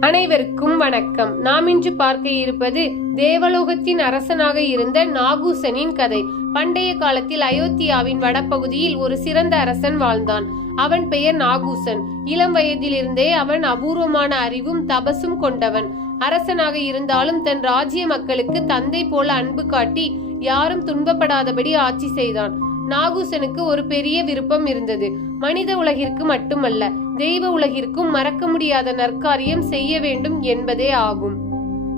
அனைவருக்கும் வணக்கம். நாம் இன்று பார்க்க இருப்பது தேவலோகத்தின் அரசனாக இருந்த நாகூசனின் கதை. பண்டைய காலத்தில் அயோத்தியாவின் வடபகுதியில் ஒரு சிறந்த அரசன் வாழ்ந்தான். அவன் பெயர் நாகூசன். இளம் வயதிலிருந்தே அவன் அபூர்வமான அறிவும் தபசும் கொண்டவன். அரசனாக இருந்தாலும் தன் ராஜ்ய மக்களுக்கு தந்தை போல அன்பு காட்டி யாரும் துன்பப்படாதபடி ஆட்சி செய்தான். நாகூசனுக்கு ஒரு பெரிய விருப்பம் இருந்தது. மனித உலகிற்கு மட்டுமல்ல தெய்வ உலகிற்கும் மறக்க முடியாத நற்காரியம் செய்ய வேண்டும் என்பதே ஆகும்.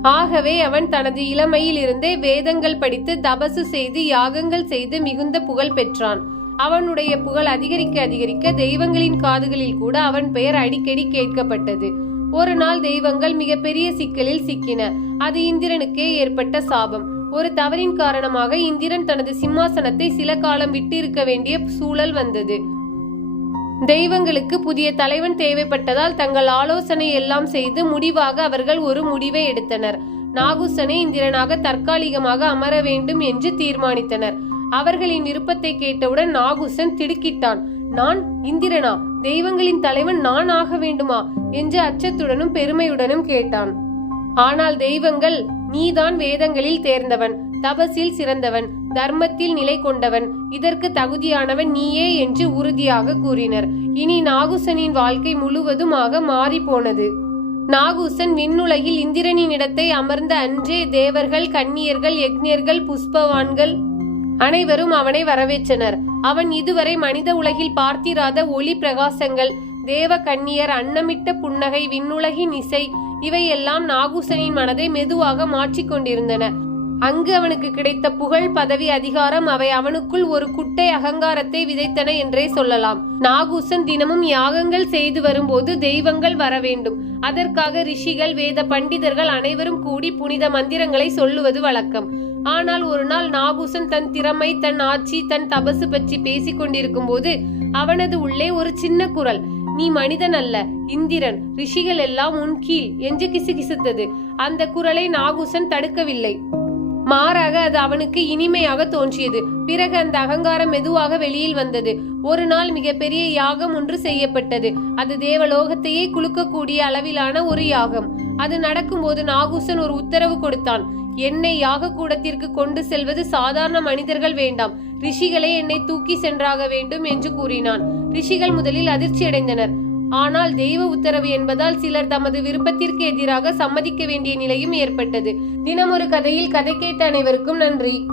ஆகவே அவன் தனது இளமையில் இருந்தே வேதங்கள் படித்து தபசு செய்து யாகங்கள் செய்து மிகுந்த புகழ் பெற்றான். அவனுடைய புகழ் அதிகரிக்க அதிகரிக்க தெய்வங்களின் காதுகளில் கூட அவன் பெயர் அடிக்கடி கேட்கப்பட்டது. ஒரு நாள் தெய்வங்கள் மிகப்பெரிய சிக்கலில் சிக்கின. அது இந்திரனுக்கே ஏற்பட்ட சாபம். ஒரு தவறின் காரணமாக இந்திரன் தனது சிம்மாசனத்தை சில காலம் விட்டிருக்க வேண்டிய சூழல் வந்தது. தெய்வங்களுக்கு புதிய தலைவன் தேவைப்பட்டதால் தங்கள் ஆலோசனை எல்லாம் செய்து முடிவாக அவர்கள் ஒரு முடிவை எடுத்தனர். நாகுசனை இந்திரனாக தற்காலிகமாக அமர வேண்டும் என்று தீர்மானித்தனர். அவர்களின் விருப்பத்தை கேட்டவுடன் நாகுசன் திடுக்கிட்டான். நான் இந்திரனா? தெய்வங்களின் தலைவன் நான் ஆக வேண்டுமா? என்று அச்சத்துடனும் பெருமையுடனும் கேட்டான். ஆனால் தெய்வங்கள் நீதான் வேதங்களில் தேர்ந்தவன் தபசில் சிறந்தவன் தர்மத்தில் நிலை கொண்டவன் இதற்கு தகுதியானவன் நீயே என்று உறுதியாக கூறினர். இனி நாகுசனின் வாழ்க்கை முழுவதுமாக மாறி போனது நாகூசன் விண்ணுலகில் இந்திரனின் இடத்தை அமர்ந்த அன்றே தேவர்கள் கன்னியர்கள் யக்ஞர்கள் புஷ்பவான்கள் அனைவரும் அவனை வரவேற்றனர். அவன் இதுவரை மனித உலகில் பார்த்திராத ஒளி பிரகாசங்கள் தேவ கன்னியர் அன்னமிட்ட புன்னகை விண்ணுலகின் இசை இவையெல்லாம் நாகூசனின் மனதை மெதுவாக மாற்றிக்கொண்டிருந்தன. அங்கு அவனுக்கு கிடைத்த புகழ் பதவி அதிகாரம் அவை அவனுக்குள் ஒரு குட்டை அகங்காரத்தை விதைத்தன என்றே சொல்லலாம். நாகூசன் தினமும் யாகங்கள் செய்து வரும்போது தெய்வங்கள் வர வேண்டும். அதற்காக ரிஷிகள் வேத பண்டிதர்கள் அனைவரும் கூடி புனித மந்திரங்களை சொல்லுவது வழக்கம். ஆனால் ஒரு நாள் நாகூசன் தன் திறமை தன் ஆட்சி தன் தபசு பற்றி பேசிக் கொண்டிருக்கும் போது அவனது உள்ளே ஒரு சின்ன குரல் நீ மனிதன் அல்ல இந்திரன் ரிஷிகள் எல்லாம் உன் கீழ் என்று கிசுகிசுத்தது அந்த குரலை நாகூசன் தடுக்கவில்லை. மாறாக அது அவனுக்கு இனிமையாக தோன்றியது. பிறகு அந்த அகங்காரம் மெதுவாக வெளியில் வந்தது. ஒரு நாள் மிகப்பெரிய யாகம் ஒன்று செய்யப்பட்டது. அது தேவலோகத்தையே குலுக்கக்கூடிய அளவிலான ஒரு யாகம். அது நடக்கும்போது நாகூசன் ஒரு உத்தரவு கொடுத்தான். என்னை யாக கூடத்திற்கு கொண்டு செல்வது சாதாரண மனிதர்கள் வேண்டாம். ரிஷிகளே என்னை தூக்கி சென்றாக வேண்டும் என்று கூறினான். ரிஷிகள் முதலில் அதிர்ச்சியடைந்தனர் ஆனால் தெய்வ உத்தரவு என்பதால் சிலர் தமது விருப்பத்திற்கு எதிராக சம்மதிக்க வேண்டிய நிலையும் ஏற்பட்டது. தினம் ஒரு கதையில் கதை கேட்ட அனைவருக்கும் நன்றி.